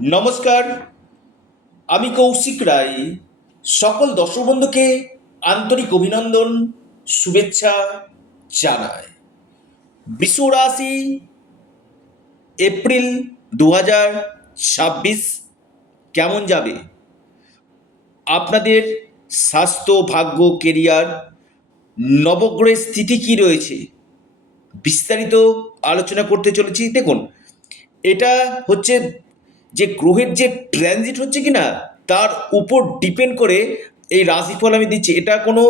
নমস্কার, আমি কৌশিক রায়। সকল দর্শক বন্ধুকে আন্তরিক অভিনন্দন, শুভেচ্ছা জানাই। বৃষ রাশি, এপ্রিল 2026 কেমন যাবে? আপনাদের স্বাস্থ্য, ভাগ্য, কেরিয়ার, নবগ্রহের স্থিতি কি রয়েছে, বিস্তারিত আলোচনা করতে চলেছি। দেখুন, এটা হচ্ছে যে গ্রহের যে ট্রানজিট হচ্ছে কি না, তার উপর ডিপেন্ড করে এই রাশিফল আমি দিচ্ছি। এটা কোনো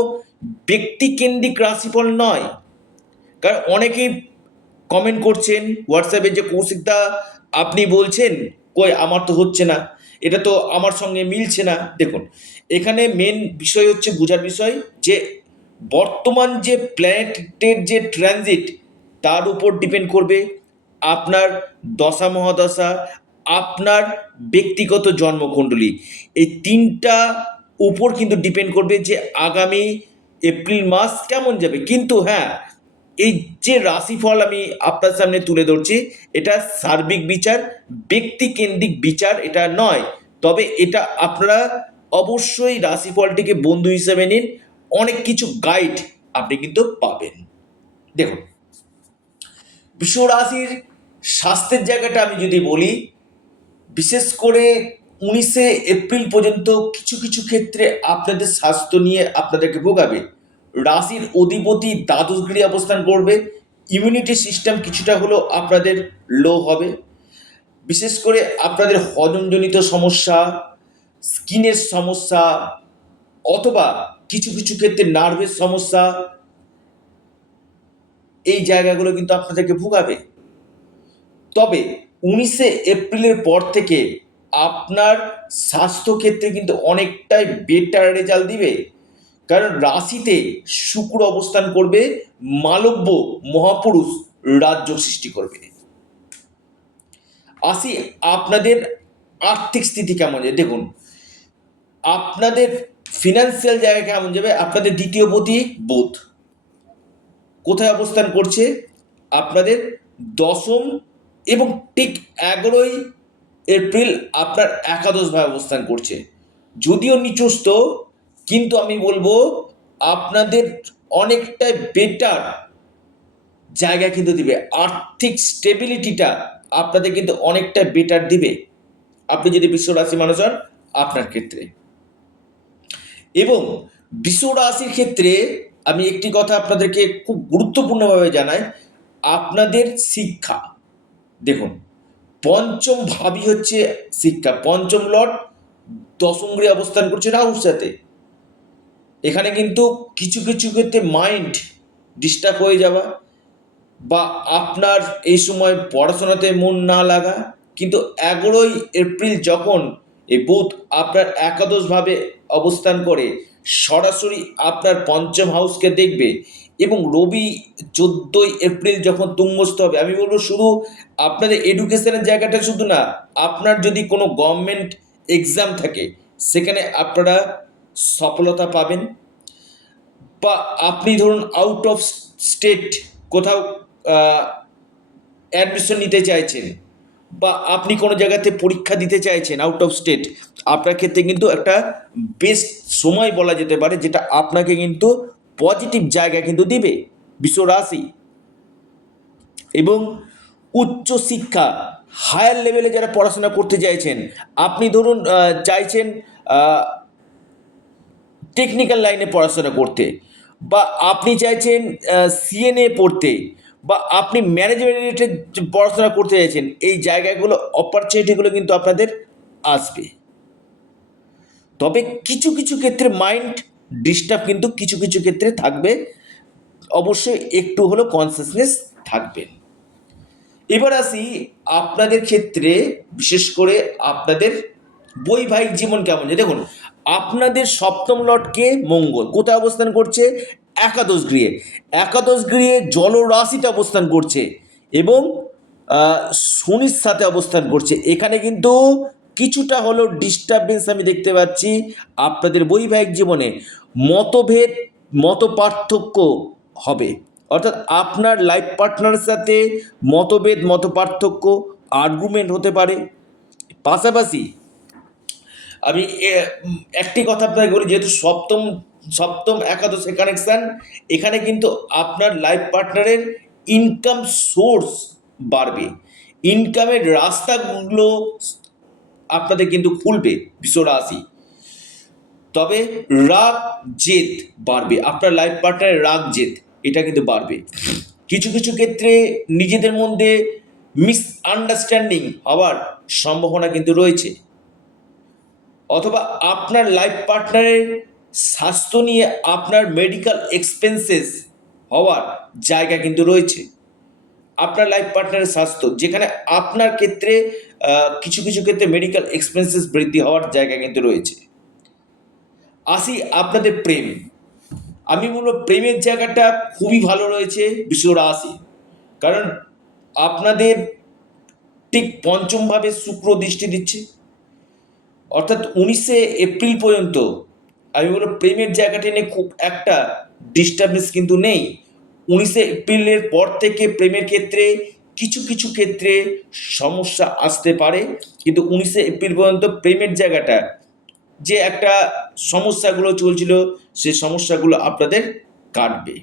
ব্যক্তিকেন্দ্রিক রাশিফল নয়। কারণ অনেকেই কমেন্ট করছেন হোয়াটসঅ্যাপে যে কৌশিকদা আপনি বলছেন, কই আমার তো হচ্ছে না, এটা তো আমার সঙ্গে মিলছে না। দেখুন, এখানে মেন বিষয় হচ্ছে বোঝার বিষয় যে বর্তমান যে প্ল্যানেটের যে ট্রানজিট, তার উপর ডিপেন্ড করবে আপনার দশা মহাদশা, আপনার ব্যক্তিগত জন্মকুণ্ডলী। এই তিনটা উপর কিন্তু ডিপেন্ড করবে যে আগামী এপ্রিল মাস কেমন যাবে। কিন্তু হ্যাঁ, এই যে রাশিফল আমি আপনার সামনে তুলে ধরছি, এটা সার্বিক বিচার, ব্যক্তিকেন্দ্রিক বিচার এটা নয়। তবে এটা আপনারা অবশ্যই রাশিফলটিকে বন্ধু হিসেবে নিন, অনেক কিছু গাইড আপনি কিন্তু পাবেন। দেখুন, বৃষ রাশির স্বাস্থ্যের জায়গাটা আমি যদি বলি, বিশেষ করে 19 এপ্রিল পর্যন্ত কিছু কিছু ক্ষেত্রে আপনাদের স্বাস্থ্য নিয়ে আপনাদেরকে ভোগাবে। রাশির অধিপতি দ্বাদশ গৃহে অবস্থান করবে, ইমিউনিটি সিস্টেম কিছুটা হলেও আপনাদের লো হবে। বিশেষ করে আপনাদের হজমজনিত সমস্যা, স্কিনের সমস্যা, অথবা কিছু কিছু ক্ষেত্রে নার্ভের সমস্যা, এই জায়গাগুলো কিন্তু আপনাদেরকে ভোগাবে। তবে 19 এপ্রিলের পর থেকে আপনার স্বাস্থ্যক্ষেত্রে কিন্তু অনেকটাই বেটার রেজাল্ট দিবে। কারণ রাশিতে শুক্র অবস্থান করবে, মালব্য মহাপুরুষ রাজ্য সৃষ্টি করবে। আসি আপনাদের আর্থিক স্থিতি কেমন যাবে। দেখুন, আপনাদের ফিনান্সিয়াল জায়গা কেমন যাবে। আপনাদের দ্বিতীয় পতি বুধ কোথায় অবস্থান করছে? আপনাদের দশম, এবং ঠিক 11 এপ্রিল আপনার একাদশ ভাবে অবস্থান করছে। যদিও নিচস্থ, কিন্তু আমি বলবো আপনাদের অনেকটাই বেটার জায়গা কিন্তু দিবে। আর্থিক স্টেবিলিটিটা আপনাদের কিন্তু অনেকটা বেটার দিবে, আপনি যদি বৃষ রাশি মানুষ হন আপনার ক্ষেত্রে। এবং বৃষ রাশির ক্ষেত্রে আমি একটি কথা আপনাদেরকে খুব গুরুত্বপূর্ণভাবে জানাই, আপনাদের শিক্ষা। দেখুন, পঞ্চম ভাবই হচ্ছে শিক্ষা, পঞ্চম লর্ড দশম গৃহে অবস্থান করছে রাহুর সাথে। এখানে কিন্তু কিছু কিছু ক্ষেত্রে মাইন্ড ডিস্টার্ব হয়ে যাওয়া, বা আপনার এই সময় পড়াশোনাতে মন না লাগা। কিন্তু 11 এপ্রিল যখন এই বুধ আপনার একাদশভাবে অবস্থান করে সরাসরি আপনার পঞ্চম হাউসকে দেখবে, এবং রবি 14 এপ্রিল যখন তুঙ্গস্থ হবে, আমি বলবো শুধু আপনাদের এডুকেশনের জায়গাটা শুধু না, আপনার যদি কোনো গভর্নমেন্ট এক্সাম থাকে সেখানে আপনারা সফলতা পাবেন। বা আপনি ধরুন আউট অফ স্টেট কোথাও অ্যাডমিশন নিতে চাইছেন, বা আপনি কোনো জায়গাতে পরীক্ষা দিতে চাইছেন আউট অফ স্টেট, আপনার ক্ষেত্রে কিন্তু একটা বেস্ট সময় বলা যেতে পারে, যেটা আপনাকে কিন্তু পজিটিভ জায়গা কিন্তু দিবে বৃষ রাশি। এবং উচ্চশিক্ষা, হায়ার লেভেলে যারা পড়াশোনা করতে চাইছেন, আপনি ধরুন চাইছেন টেকনিক্যাল লাইনে পড়াশোনা করতে, বা আপনি চাইছেন সিএনএ পড়তে, বা আপনি ম্যানেজমেন্ট রিলেটেড পড়াশোনা করতে চাইছেন, এই জায়গাগুলো অপরচুনিটিগুলো কিন্তু আপনাদের আসবে। তবে কিছু কিছু ক্ষেত্রে মাইন্ড ডিস্টার্ব কিন্তু কিছু কিছু ক্ষেত্রে থাকবে, অবশ্যই একটু হলেও কনসিয়াসনেস থাকবেন। এবার আসি আপনাদের ক্ষেত্রে, বিশেষ করে আপনাদের বৈবাহিক জীবন কেমন যায়। দেখুন, আপনাদের সপ্তম লর্ডকে মঙ্গল কোথায় অবস্থান করছে? একাদশ গৃহে। একাদশ গৃহে জলরাশিতে অবস্থান করছে, এবং শনির সাথে অবস্থান করছে। এখানে কিন্তু কিছুটা হলেও ডিস্টারবেন্স আমি দেখতে পাচ্ছি আপনাদের বৈবাহিক জীবনে। মতভেদ, মত পার্থক্য হবে, অর্থাৎ আপনার লাইফ পার্টনারের সাথে মতভেদ, মত পার্থক্য, আর্গুমেন্ট হতে পারে। পাশাপাশি আমি একটি কথা আপনাকে বলি, যেহেতু সপ্তম সপ্তম একাদশে কানেকশান, এখানে কিন্তু আপনার লাইফ পার্টনারের ইনকাম সোর্স বাড়বে, ইনকামের রাস্তাগুলো আপনাদের কিন্তু খুলবে বিশ্বরাশি। তবে রাগ জেদ বাড়বে, আপনার লাইফ পার্টনারের রাগ জেদ এটা কিন্তু বাড়বে। কিছু কিছু ক্ষেত্রে নিজেদের মধ্যে মিসআন্ডারস্ট্যান্ডিং হওয়ার সম্ভাবনা কিন্তু রয়েছে, অথবা আপনার লাইফ পার্টনারের স্বাস্থ্য নিয়ে আপনার মেডিকেল এক্সপেন্সেস হওয়ার জায়গা কিন্তু রয়েছে। আপনার লাইফ পার্টনারের স্বাস্থ্য, যেখানে আপনার ক্ষেত্রে কিছু কিছু ক্ষেত্রে মেডিকেল এক্সপেন্সেস বৃদ্ধি হওয়ার জায়গা কিন্তু রয়েছে। আসি আপনাদের প্রেম, আমি বলবো প্রেমের জায়গাটা খুবই ভালো রয়েছে বিশ্বরাশি, কারণ আপনাদের ঠিক পঞ্চমভাবে শুক্র দৃষ্টি দিচ্ছে, অর্থাৎ 19শে এপ্রিল পর্যন্ত আমি বলবো প্রেমের জায়গাটা নিয়ে খুব একটা ডিস্টার্বেন্স কিন্তু নেই। 19শে এপ্রিলের পর থেকে প্রেমের ক্ষেত্রে কিছু কিছু ক্ষেত্রে সমস্যা আসতে পারে, কিন্তু 19শে এপ্রিল পর্যন্ত প্রেমের জায়গাটা যে একটা সমস্যাগুলো চলছিল সে সমস্যাগুলো আপনাদের কাটবে।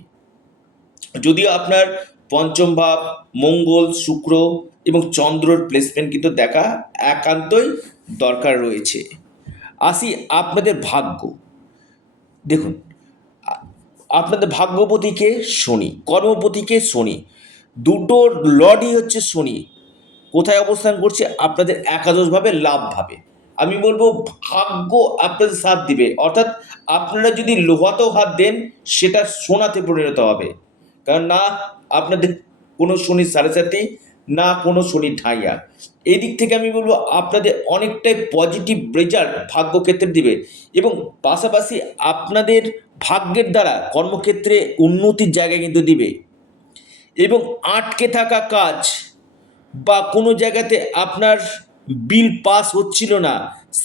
যদিও আপনার পঞ্চম ভাব, মঙ্গল, শুক্র এবং চন্দ্রর প্লেসমেন্ট কিন্তু দেখা একান্তই দরকার রয়েছে। আসি আপনাদের ভাগ্য, দেখুন আপনাদের ভাগ্যপতিকে শনি, কর্মপতিকে শনি, দুটোর লর্ডই হচ্ছে শনি। কোথায় অবস্থান করছে? আপনাদের একাদশভাবে, লাভভাবে। আমি বলবো ভাগ্য আপনাদের সাথ দিবে, অর্থাৎ আপনারা যদি লোহাতেও হাত দেন সেটা সোনাতে পরিণত হবে, কারণ না আপনাদের কোনো শনির সাড়ে সাথে, না কোনো শনির ঢাইয়া। এই দিক থেকে আমি বলবো আপনাদের অনেকটাই পজিটিভ রেজাল্ট ভাগ্যক্ষেত্রে দিবে, এবং পাশাপাশি আপনাদের ভাগ্যের দ্বারা কর্মক্ষেত্রে উন্নতির জায়গা কিন্তু দিবে, এবং আটকে থাকা কাজ বা কোনো জায়গাতে আপনার বিল পাস হচ্ছিল না,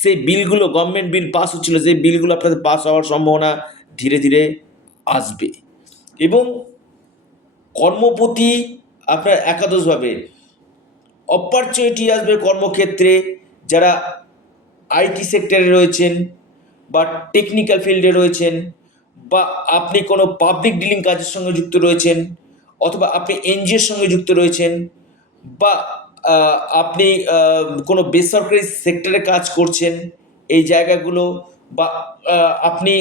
সেই বিলগুলো, গভর্নমেন্ট বিল পাস হচ্ছিল, সেই বিলগুলো আপনাদের পাস হওয়ার সম্ভাবনা ধীরে ধীরে আসবে। এবং কর্মপতি আপনার একাদশভাবে, অপরচুনিটি আসবে কর্মক্ষেত্রে। যারা আইটি সেক্টরে রয়েছেন বা টেকনিক্যাল ফিল্ডে রয়েছেন, বা আপনি কোনো পাবলিক ডিলিং কাজের সঙ্গে যুক্ত রয়েছেন, অথবা আপনি এনজিওর সঙ্গে যুক্ত রয়েছেন, বা আপনি কোনো বেসরকারি সেক্টরে কাজ করছেন, এই জায়গাগুলো, বা আপনি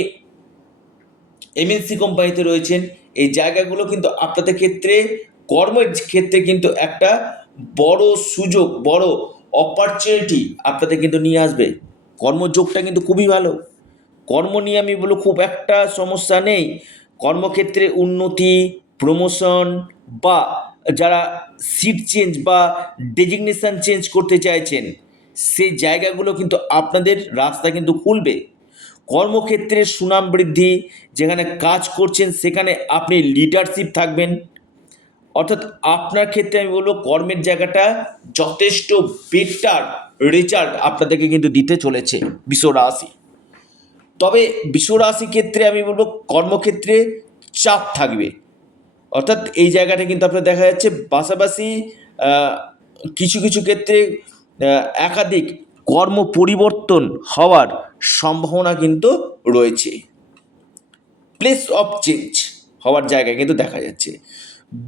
এমএনসি কোম্পানিতে রয়েছেন, এই জায়গাগুলো কিন্তু আপনাদের ক্ষেত্রে, কর্মের ক্ষেত্রে কিন্তু একটা বড় সুযোগ, বড় অপরচুনিটি আপনাদের কিন্তু নিয়ে আসবে। কর্মযোগটা কিন্তু খুবই ভালো, কর্ম নিয়ে আমি বলবো খুব একটা সমস্যা নেই। কর্মক্ষেত্রে উন্নতি, প্রমোশন, বা যারা সিট চেঞ্জ বা ডেজিগনেশন চেঞ্জ করতে চাইছেন, সেই জায়গাগুলো কিন্তু আপনাদের রাস্তা কিন্তু খুলবে। কর্মক্ষেত্রে সুনাম বৃদ্ধি, যেখানে কাজ করছেন সেখানে আপনি লিডারশিপ থাকবেন, অর্থাৎ আপনার ক্ষেত্রে আমি বলবো কর্মের জায়গাটা যথেষ্ট বেটার রেজাল্ট আপনাদেরকে কিন্তু দিতে চলেছে বিশ্বরাশি। তবে বিশ্বরাশি ক্ষেত্রে আমি বলবো কর্মক্ষেত্রে চাপ থাকবে, অর্থাৎ এই জায়গাটা কিন্তু আপনার দেখা যাচ্ছে। পাশাপাশি কিছু কিছু ক্ষেত্রে একাধিক কর্ম পরিবর্তন হওয়ার সম্ভাবনা কিন্তু রয়েছে, প্লেস অফ চেঞ্জ হওয়ার জায়গা কিন্তু দেখা যাচ্ছে।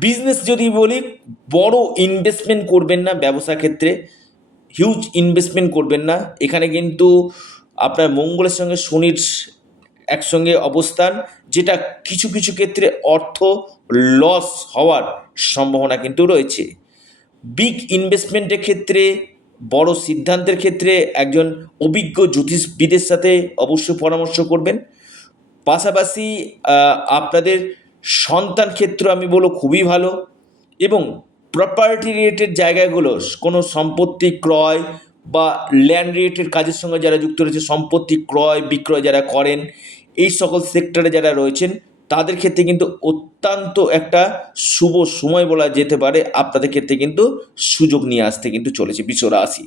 বিজনেস যদি বলি, বড় ইনভেস্টমেন্ট করবেন না ব্যবসা ক্ষেত্রে, হিউজ ইনভেস্টমেন্ট করবেন না। এখানে কিন্তু আপনার মঙ্গলের সঙ্গে শনির একসঙ্গে অবস্থান, যেটা কিছু কিছু ক্ষেত্রে অর্থ লস হওয়ার সম্ভাবনা কিন্তু রয়েছে। বিগ ইনভেস্টমেন্টের ক্ষেত্রে, বড় সিদ্ধান্তের ক্ষেত্রে একজন অভিজ্ঞ জ্যোতিষবিদের সাথে অবশ্যই পরামর্শ করবেন। পাশাপাশি আপনাদের সন্তান ক্ষেত্র আমি বলবো খুবই ভালো, এবং প্রপার্টি রিলেটেড জায়গাগুলো, কোনো সম্পত্তি ক্রয় বা ল্যান্ড রিলেটেড কাজের সঙ্গে যারা যুক্ত রয়েছে, সম্পত্তি ক্রয় বিক্রয় যারা করেন, এই সকল সেক্টরে যারা রয়েছেন, তাদের ক্ষেত্রে কিন্তু অত্যন্ত একটা শুভ সময় বলা যেতে পারে। আপনাদের ক্ষেত্রে কিন্তু সুযোগ নিয়ে আসতে কিন্তু চলেছে বিশ্বরাশি।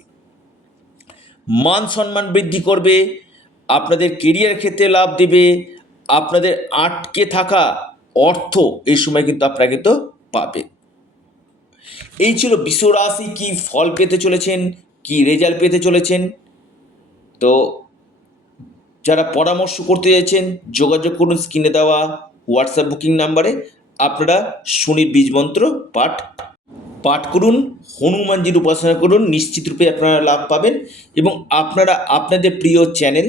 মান সম্মান বৃদ্ধি করবে, আপনাদের কেরিয়ার ক্ষেত্রে লাভ দেবে, আপনাদের আটকে থাকা অর্থ এই সময় কিন্তু আপনারা কিন্তু পাবেন। এই ছিল বিশ্বরাশি কি ফল পেতে চলেছেন কি রেজাল্ট পেতে চলেছেন। তো যারা পরামর্শ করতে চাইছেন যোগাযোগ করুন স্ক্রিনে দেওয়া হোয়াটসঅ্যাপ বুকিং নাম্বারে। আপনারা শনির বীজ মন্ত্র পাঠ করুন, হনুমানজির উপাসনা করুন, নিশ্চিত রূপে আপনারা লাভ পাবেন। এবং আপনারা আপনাদের প্রিয় চ্যানেল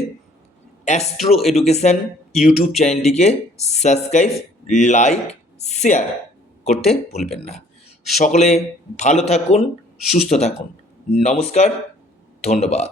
অ্যাস্ট্রো এডুকেশান ইউটিউব চ্যানেলটিকে সাবস্ক্রাইব, লাইক, শেয়ার করতে ভুলবেন না। সকলে ভালো থাকুন, সুস্থ থাকুন। নমস্কার, ধন্যবাদ।